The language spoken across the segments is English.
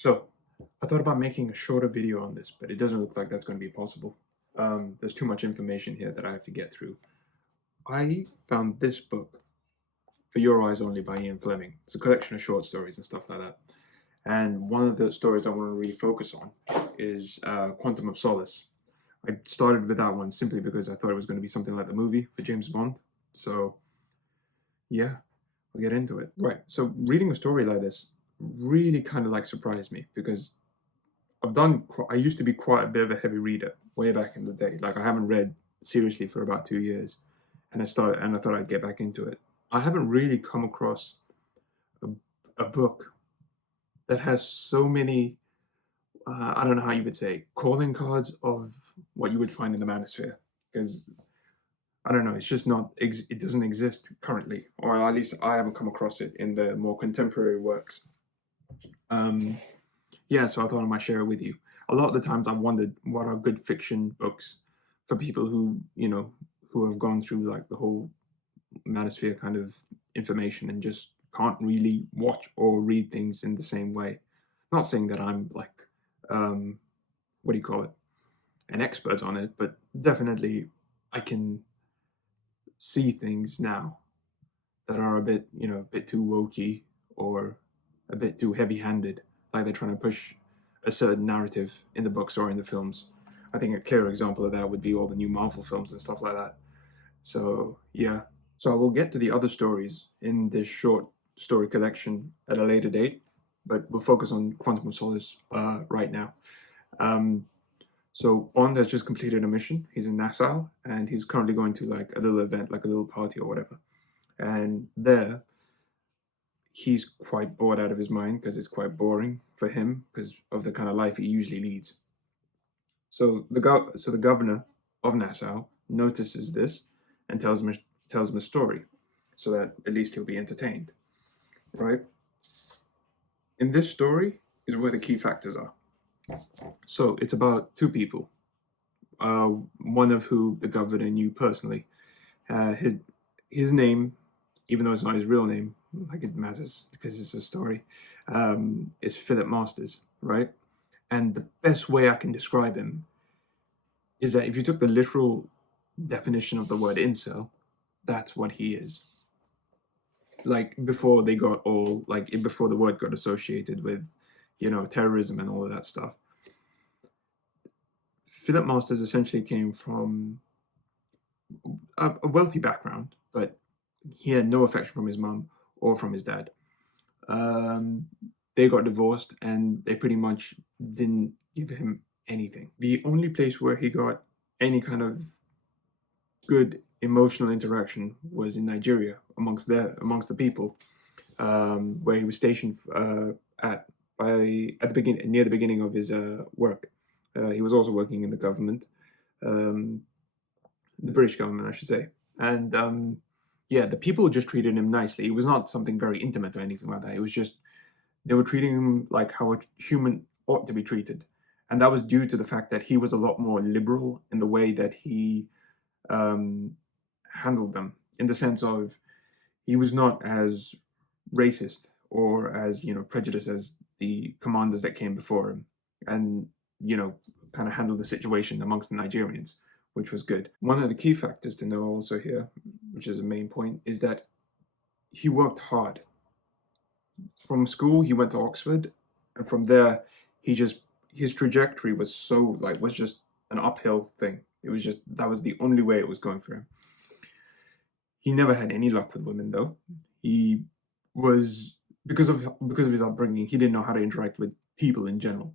So, I thought about making a shorter video on this, but it doesn't look like that's going to be possible. There's too much information here that I have to get through. I found this book, For Your Eyes Only by Ian Fleming. It's a collection of short stories and stuff like that. And one of the stories I want to really focus on is Quantum of Solace. I started with that one simply because I thought it was going to be something like the movie for James Bond. So, yeah, we'll get into it. Right, so reading a story like this really kind of like surprised me because I used to be quite a bit of a heavy reader way back in the day. Like I haven't read seriously for about 2 years, and I thought I'd get back into it. I haven't really come across a, a book that has so many, I don't know how you would say, calling cards of what you would find in the manosphere. Because I don't know, it's just not, it doesn't exist currently, or at least I haven't come across it in the more contemporary works. Yeah, so I thought I might share it with you. A lot of the times I've wondered what are good fiction books for people who have gone through like the whole manosphere kind of information and just can't really watch or read things in the same way. Not saying that I'm like, what do you call it, an expert on it, but definitely I can see things now that are a bit, a bit too wokey or a bit too heavy-handed, like they're trying to push a certain narrative in the books or in the films. I think a clear example of that would be all the new Marvel films and stuff like that. So yeah, so I will get to the other stories in this short story collection at a later date, but we'll focus on Quantum of Solace right now. Um, so Bond has just completed a mission. He's in Nassau, and he's currently going to like a little event, like a little party or whatever. And there, he's quite bored out of his mind because it's quite boring for him because of the kind of life he usually leads. So the governor of Nassau notices this and tells him a story, so that at least he'll be entertained, right? In this story is where the key factors are. So it's about two people, one of who the governor knew personally. His name, even though it's not his real name, like it matters because it's a story, is Philip Masters, right? And the best way I can describe him is that if you took the literal definition of the word incel, that's what he is. Like before they got all like before the word got associated with, terrorism and all of that stuff. Philip Masters essentially came from a wealthy background, but he had no affection from his mum or from his dad. They got divorced and they pretty much didn't give him anything. The only place where he got any kind of good emotional interaction was in Nigeria amongst the people, where he was stationed at the beginning of his work. He was also working in the government, the British government, I should say, and yeah, the people just treated him nicely. It was not something very intimate or anything like that. It was just they were treating him like how a human ought to be treated, and that was due to the fact that he was a lot more liberal in the way that he handled them, in the sense of he was not as racist or as prejudiced as the commanders that came before him, and kind of handled the situation amongst the Nigerians, which was good. One of the key factors to know also here, which is a main point, is that he worked hard. From school, he went to Oxford, and from there, his trajectory was was just an uphill thing. It was just that was the only way it was going for him. He never had any luck with women, though. He was because of his upbringing, he didn't know how to interact with people in general.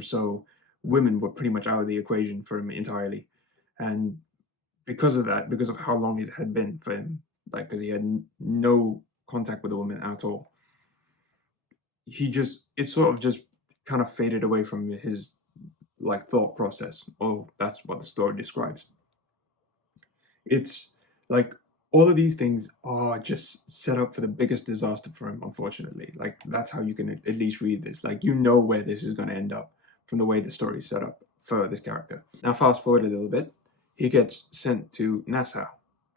So women were pretty much out of the equation for him entirely, and because of that, because of how long it had been for him, like because he had no contact with a woman at all, it sort of just kind of faded away from his like thought process. Oh, that's what the story describes. It's like all of these things are just set up for the biggest disaster for him, unfortunately. Like that's how you can at least read this. Like where this is going to end up from the way the story is set up for this character. Now fast forward a little bit. He gets sent to Nassau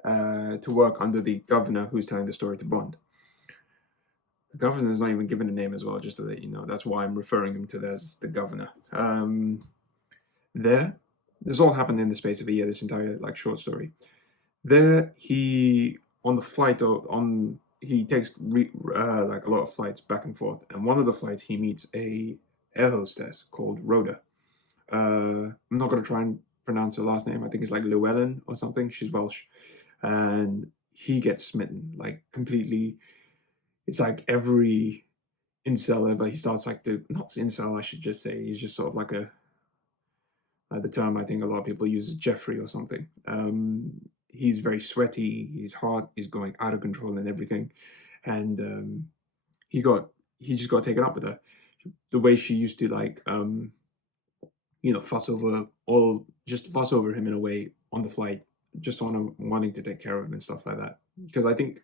to work under the governor who's telling the story to Bond, The governor's not even given a name as well, just to let you know. That's why I'm referring him to as the governor. There, this all happened in the space of a year. This entire like short story. There, he on the flight on he takes like a lot of flights back and forth, and one of the flights he meets a air hostess called Rhoda. I'm not gonna try and pronounce her last name. I think it's like Llewellyn or something. She's Welsh, and he gets smitten like completely. It's like every incel ever. He starts like the not incel. I should just say he's just sort of like a the term I think a lot of people use is Jeffrey or something. He's very sweaty. His heart is going out of control and everything, and he got he just got taken up with her. The way she used to like fuss over all just fuss over him in a way on the flight, just on him wanting to take care of him and stuff like that. Because I think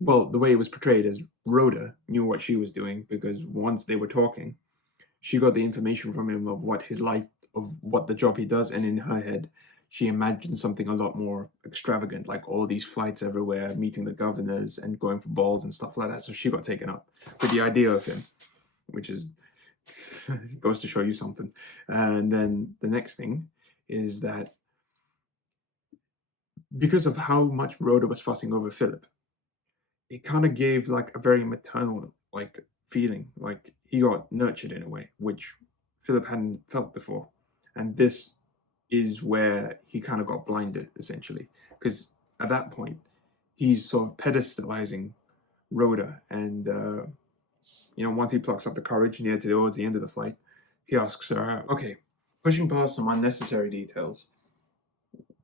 well, the way it was portrayed as Rhoda knew what she was doing because once they were talking, she got the information from him of what his life of what the job he does, and in her head she imagined something a lot more extravagant, like all these flights everywhere, meeting the governors and going for balls and stuff like that. So she got taken up with the idea of him, which is goes to show you something. And then the next thing is that because of how much Rhoda was fussing over Philip, it kind of gave like a very maternal like feeling, like he got nurtured in a way which Philip hadn't felt before. And this is where he kind of got blinded essentially, because at that point he's sort of pedestalizing Rhoda, and once he plucks up the courage near towards the end of the flight, he asks her, okay, pushing past some unnecessary details,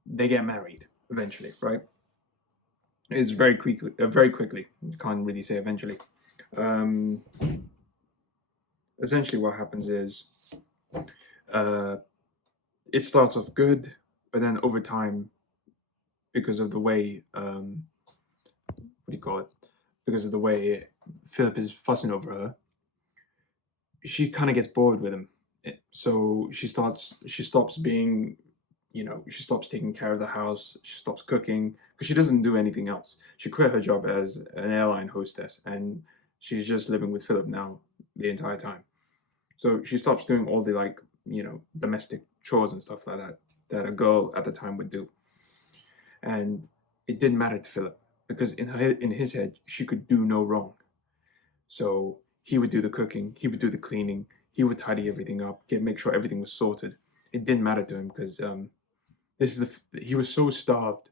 they get married eventually, right? It's very quickly. Very quickly. You can't really say eventually. Um, Essentially, what happens is uh, it starts off good, but then over time, because of the way what do you call it? Because of the way Philip is fussing over her, she kind of gets bored with him. So she stops being, she stops taking care of the house. She stops cooking because she doesn't do anything else. She quit her job as an airline hostess, and she's just living with Philip now the entire time. So she stops doing all the like, domestic chores and stuff like that that a girl at the time would do. And it didn't matter to Philip because in his head she could do no wrong. So he would do the cooking, he would do the cleaning, he would tidy everything up, make sure everything was sorted. It didn't matter to him because he was so starved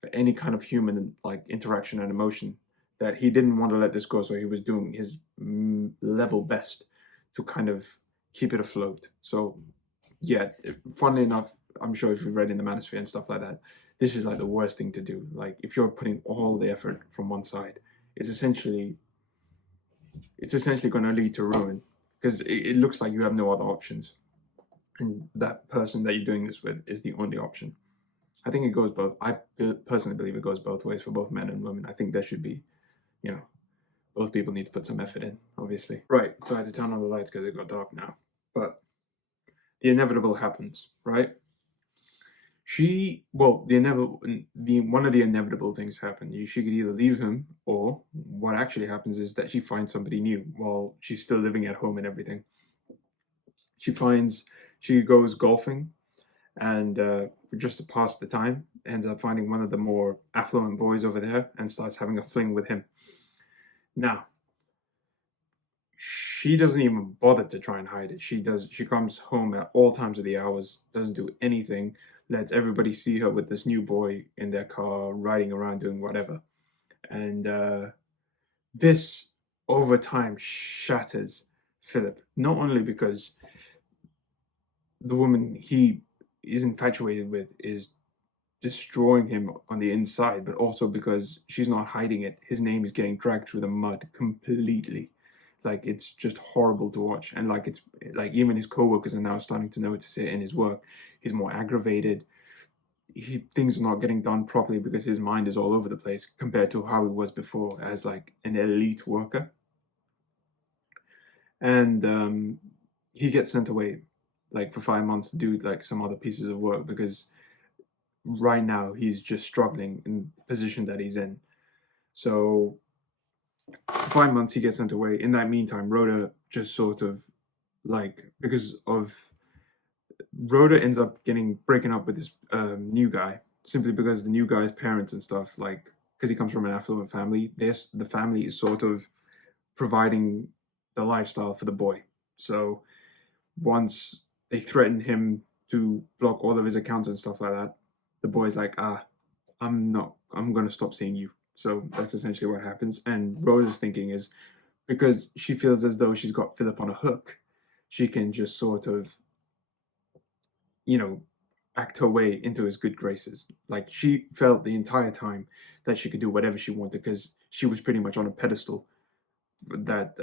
for any kind of human like interaction and emotion that he didn't want to let this go. So he was doing his level best to kind of keep it afloat. So yeah, funnily enough, I'm sure if you've read in the manosphere and stuff like that, this is like the worst thing to do. Like if you're putting all the effort from one side, it's essentially going to lead to ruin because it looks like you have no other options, and that person that you're doing this with is the only option. I think it goes both. I personally believe it goes both ways for both men and women. I think there should be, you know, both people need to put some effort in, obviously. Right. So I had to turn on the lights because it got dark now. But the inevitable happens, right? One of the inevitable things happen. She could either leave him, or what actually happens is that she finds somebody new while she's still living at home and everything. She goes golfing, and just to pass the time, ends up finding one of the more affluent boys over there and starts having a fling with him. Now, she doesn't even bother to try and hide it. She comes home at all times of the hours, doesn't do anything, lets everybody see her with this new boy in their car, riding around doing whatever. And this, over time, shatters Philip. Not only because the woman he is infatuated with is destroying him on the inside, but also because she's not hiding it. His name is getting dragged through the mud completely. Like it's just horrible to watch, and like it's like even his coworkers are now starting to notice it in his work. He's more aggravated. Things are not getting done properly because his mind is all over the place compared to how he was before as like an elite worker. And he gets sent away like for 5 months to do like some other pieces of work because right now he's just struggling in the position that he's in. So For 5 months, he gets sent away. In that meantime, Rhoda just sort of like because of Rhoda ends up getting breaking up with this new guy simply because the new guy's parents and stuff like because he comes from an affluent family. The family is sort of providing the lifestyle for the boy. So once they threaten him to block all of his accounts and stuff like that, the boy's like, I'm gonna stop seeing you. So that's essentially what happens. And Rhoda's thinking is because she feels as though she's got Philip on a hook, she can just sort of, you know, act her way into his good graces. Like she felt the entire time that she could do whatever she wanted because she was pretty much on a pedestal that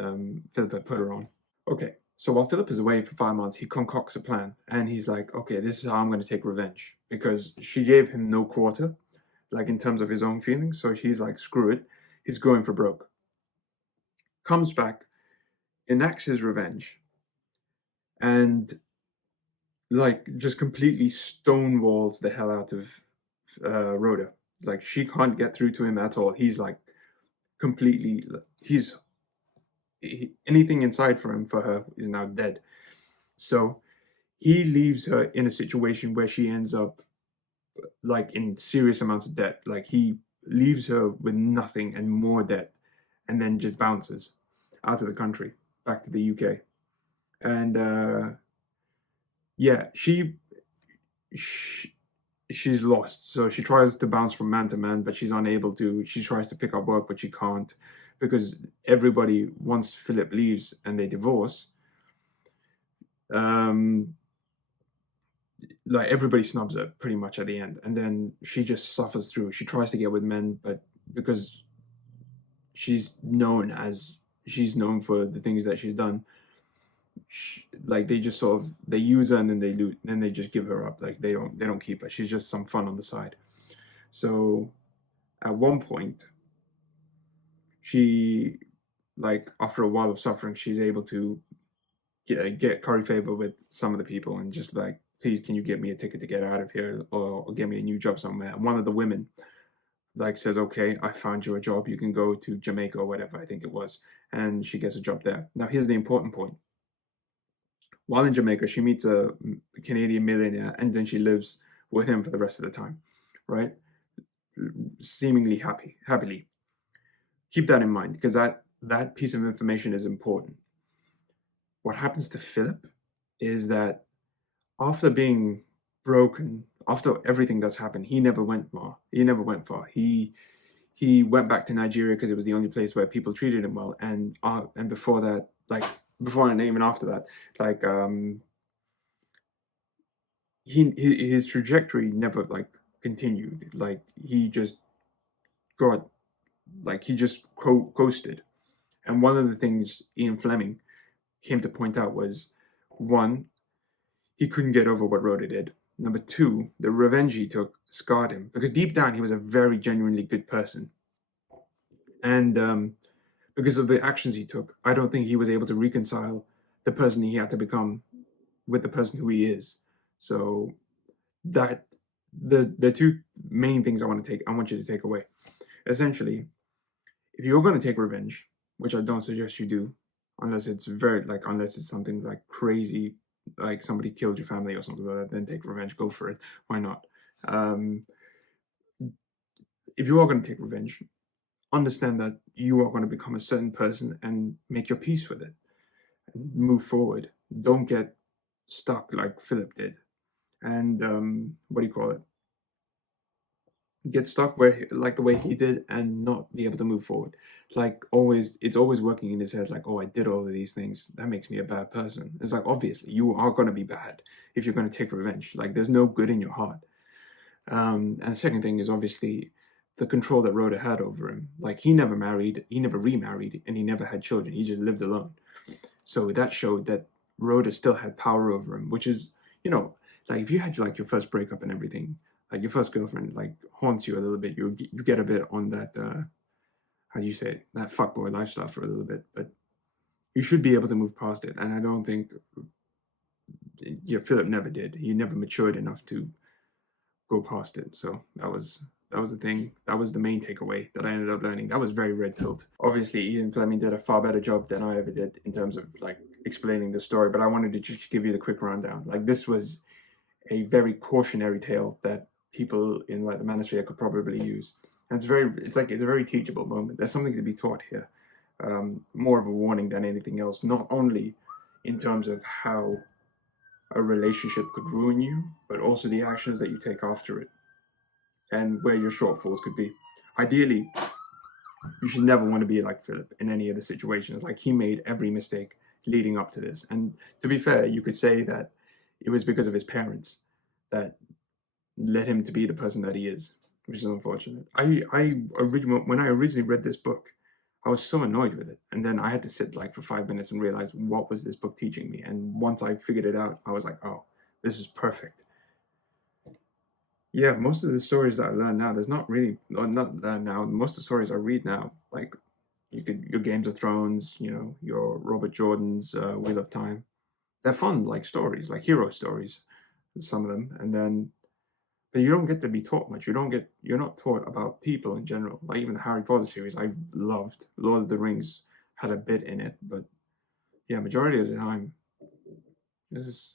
Philip had put her on. Okay, so while Philip is away for 5 months, he concocts a plan and he's like, okay, this is how I'm going to take revenge because she gave him no quarter, like in terms of his own feelings. So he's like, screw it, he's going for broke. Comes back, enacts his revenge, and like just completely stonewalls the hell out of Rhoda. Like she can't get through to him at all. He's like completely, anything inside for her is now dead. So he leaves her in a situation where she ends up like in serious amounts of debt. Like he leaves her with nothing and more debt, and then just bounces out of the country back to the UK. And yeah, she she's lost. So she tries to bounce from man to man, but she's unable to. She tries to pick up work, but she can't because everybody, once Philip leaves and they divorce, um, like everybody snubs her pretty much at the end, and then she just suffers through. She tries to get with men, but because she's she's known for the things that she's done, like they just sort of they use her and then then they just give her up. Like they don't keep her. She's just some fun on the side. So at one point, she like after a while of suffering, she's able to get curry favor with some of the people and just like, please, can you get me a ticket to get out of here or get me a new job somewhere? And one of the women like says, okay, I found you a job. You can go to Jamaica or whatever, I think it was. And she gets a job there. Now, here's the important point. While in Jamaica, she meets a Canadian millionaire and then she lives with him for the rest of the time, right? Seemingly happily. Keep that in mind because that piece of information is important. What happens to Philip is that after being broken, after everything that's happened, he never went far. He never went far. He went back to Nigeria because it was the only place where people treated him well. And before that, like before and even after that, like his trajectory never like continued. Like he just got like he just coasted. And one of the things Ian Fleming came to point out was one, he couldn't get over what Rhoda did. Number two, the revenge he took scarred him because deep down he was a very genuinely good person. And because of the actions he took, I don't think he was able to reconcile the person he had to become with the person who he is. So that the two main things I want you to take away. Essentially, if you're going to take revenge, which I don't suggest you do, unless it's unless it's something like crazy, like somebody killed your family or something like that, then take revenge. Go for it. Why not? Um, if you are going to take revenge, understand that you are going to become a certain person and make your peace with it and move forward. Don't get stuck like Philip did. And what do you call it? Get stuck like the way he did and not be able to move forward. Like always, it's always working in his head like, oh, I did all of these things. That makes me a bad person. It's like, obviously, you are going to be bad if you're going to take revenge. Like there's no good in your heart. And the second thing is obviously the control that Rhoda had over him. Like he never married, he never remarried, and he never had children. He just lived alone. So that showed that Rhoda still had power over him, which is, like if you had like your first breakup and everything, like your first girlfriend like haunts you a little bit, you get a bit on that how do you say it, that fuckboy lifestyle for a little bit, but you should be able to move past it. And I don't think Philip never did. He never matured enough to go past it. So that was That was the thing. That was the main takeaway that I ended up learning. That was very red pilled. Obviously, Ian Fleming did a far better job than I ever did in terms of like explaining the story. But I wanted to just give you the quick rundown. Like this was a very cautionary tale that people in like the manosphere could probably use. And it's a very teachable moment. There's something to be taught here. More of a warning than anything else. Not only in terms of how a relationship could ruin you, but also the actions that you take after it and where your shortfalls could be. Ideally, you should never want to be like Philip in any of the situations. Like he made every mistake leading up to this. And to be fair, you could say that it was because of his parents that led him to be the person that he is, which is unfortunate. When I originally read this book, I was so annoyed with it. And then I had to sit like for 5 minutes and realize what was this book teaching me. And once I figured it out, I was like, oh, this is perfect. Yeah, most of the stories that I learn now, there's not really, or not learn now, most of the stories I read now, like your Games of Thrones, your Robert Jordan's Wheel of Time, they're fun, like stories, like hero stories, some of them. And then, but you don't get to be taught much. You're not taught about people in general. Like even the Harry Potter series, I loved. Lord of the Rings had a bit in it, but yeah, majority of the time, this is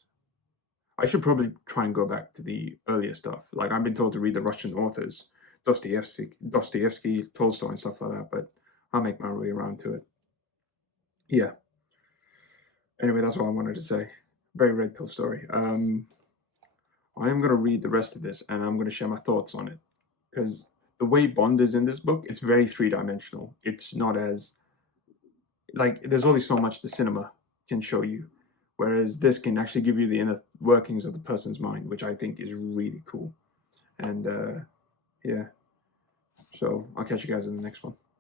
I should probably try and go back to the earlier stuff. Like I've been told to read the Russian authors, Dostoevsky, Tolstoy, and stuff like that. But I'll make my way around to it. Yeah. Anyway, that's all I wanted to say. Very red pill story. I am going to read the rest of this, and I'm going to share my thoughts on it because the way Bond is in this book, it's very three-dimensional. It's not as like there's only so much the cinema can show you. Whereas this can actually give you the inner workings of the person's mind, which I think is really cool. And yeah, so I'll catch you guys in the next one.